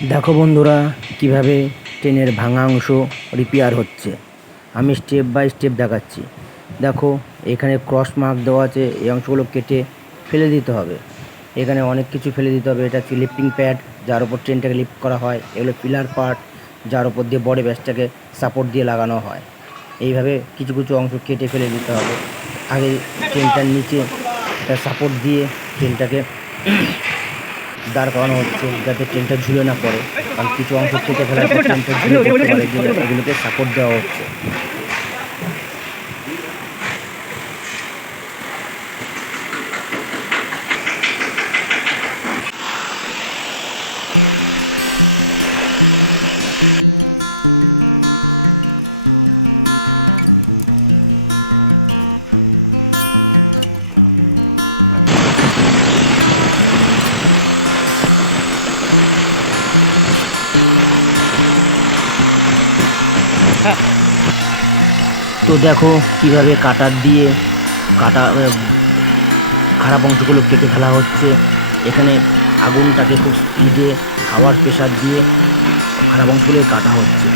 দেখো বন্ধুরা, কিভাবে ট্রেনের ভাঙা অংশ রিপেয়ার হচ্ছে। আমি স্টেপ বাই স্টেপ দেখাচ্ছি। দেখো, এখানে ক্রস মার্ক দেওয়া আছে, এই অংশগুলো কেটে ফেলে দিতে হবে। এখানে অনেক কিছু ফেলে দিতে হবে। এটা হচ্ছে লিফটিং প্যাড, যার উপর ট্রেনটাকে লিফট করা হয়। এগুলো পিলার পার্ট, যার উপর দিয়ে বডি ব্যাসটাকে সাপোর্ট দিয়ে লাগানো হয়। এইভাবে কিছু কিছু অংশ কেটে ফেলে দিতে হবে। আগে ট্রেনটার নিচে একটা সাপোর্ট দিয়ে ট্রেনটাকে দাঁড় করানো হচ্ছে, যাতে ট্রেনটা ঝুলে না পড়ে। কারণ কিছু অংশ কেটে ফেলার পর ট্রেনটা ঝুলে পড়তে পারে, এগুলোকে সাপোর্ট দেওয়া হচ্ছে। তো দেখো কিভাবে কাটার দিয়ে কাটা খারাপ অংশগুলো কেটে ফেলা হচ্ছে। এখানে আগুনটাকে খুব স্পিডে হাওয়ার প্রেশার দিয়ে খারাপ অংশগুলো কাটা হচ্ছে।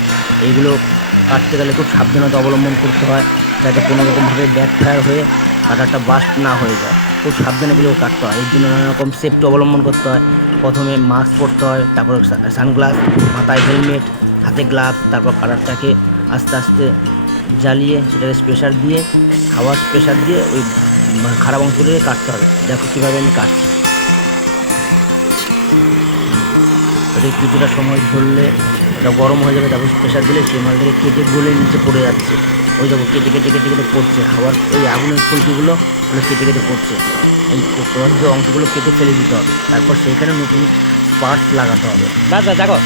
এগুলো কাটতে গেলে খুব সাবধানতা অবলম্বন করতে হয়, যাতে কোনো রকমভাবে ব্যাকফায়ার হয়ে কাটারটা বাস্ট না হয়ে যায়। খুব সাবধানে এগুলো কাটতে হয়, এই জন্য নানা রকম সেফটি অবলম্বন করতে হয়। প্রথমে মাস্ক পরতে হয়, তারপর সানগ্লাস, মাথায় হেলমেট, হাতে গ্লাভ, তারপর কাটারটাকে আস্তে আস্তে জ্বালিয়ে সেটাকে প্রেশার দিয়ে, হাওয়ার প্রেশার দিয়ে ওই খারাপ অংশগুলোকে কাটতে হবে। দেখো কীভাবে আমি কাটছি। কিছুটা সময় চললে ওটা গরম হয়ে যাবে, দেখো প্রেশার দিলে সেখানে কেটে গলে নিচে পড়ে যাচ্ছে। ওই দেখো কেটে কেটে কেটে কেটে পড়ছে, হাওয়ার ওই আগুনের ফুলগুলো কেটে কেটে পড়ছে। অংশগুলো কেটে ফেলে দিতে হবে, তারপর সেখানে নতুন পার্টস লাগাতে হবে। দেখো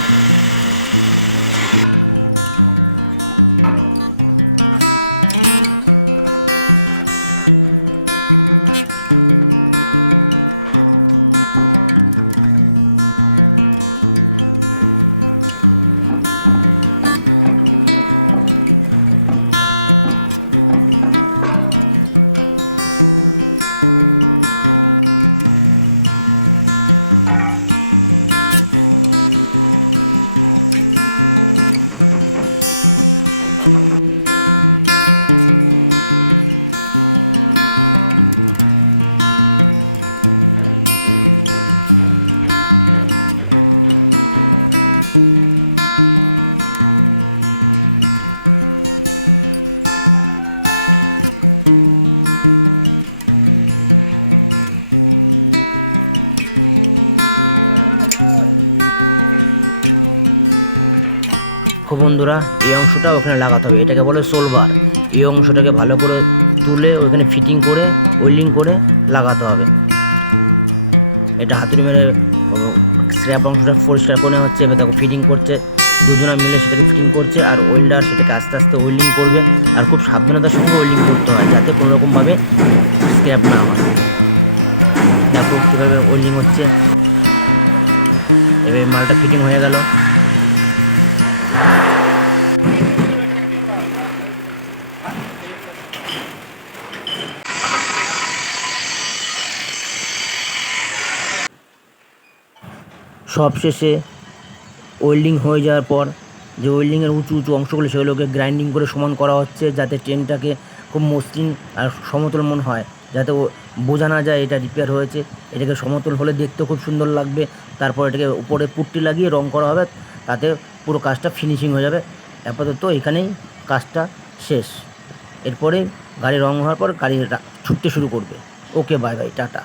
বন্ধুরা, এই অংশটা ওখানে লাগাতে হবে, এটাকে বলে সোলবার। এই অংশটাকে ভালো করে তুলে ওখানে ফিটিং করে ওয়েল্ডিং করে লাগাতে হবে। এটা হাতুড়ি মেরে স্ক্র্যাপ অংশটা ফোর স্ক্র্যাপ মনে হচ্ছে, এবার দেখো ফিটিং করছে, দুজনে মিলে সেটাকে ফিটিং করছে, আর ওয়েল্ডার সেটাকে আস্তে আস্তে ওয়েল্ডিং করবে। আর খুব সাবধানতার সঙ্গে ওয়েল্ডিং করতে হয়, যাতে কোনো রকমভাবে স্ক্র্যাপ না হয়। দেখো কীভাবে ওয়েল্ডিং হচ্ছে। এবার মালটা ফিটিং হয়ে গেল। সবশেষে ওয়েল্ডিং হয়ে যাওয়ার পর যে ওয়েল্ডিংয়ের উঁচু উঁচু অংশগুলো সেগুলোকে গ্রাইন্ডিং করে সমান করা হচ্ছে, যাতে ট্রেনটাকে খুব মসৃণ আর সমতল মনে হয়, যাতে বোঝা না যায় এটা রিপেয়ার হয়েছে। এটাকে সমতল হলে দেখতেও খুব সুন্দর লাগবে। তারপর এটাকে উপরে পুট্টি লাগিয়ে রং করা হবে, তাতে পুরো কাজটা ফিনিশিং হয়ে যাবে। আপাতত এখানেই কাজটা শেষ। এরপরে গাড়ি রং হওয়ার পর গাড়ি ছুটতে শুরু করবে। ওকে, বাই বাই, টাটা।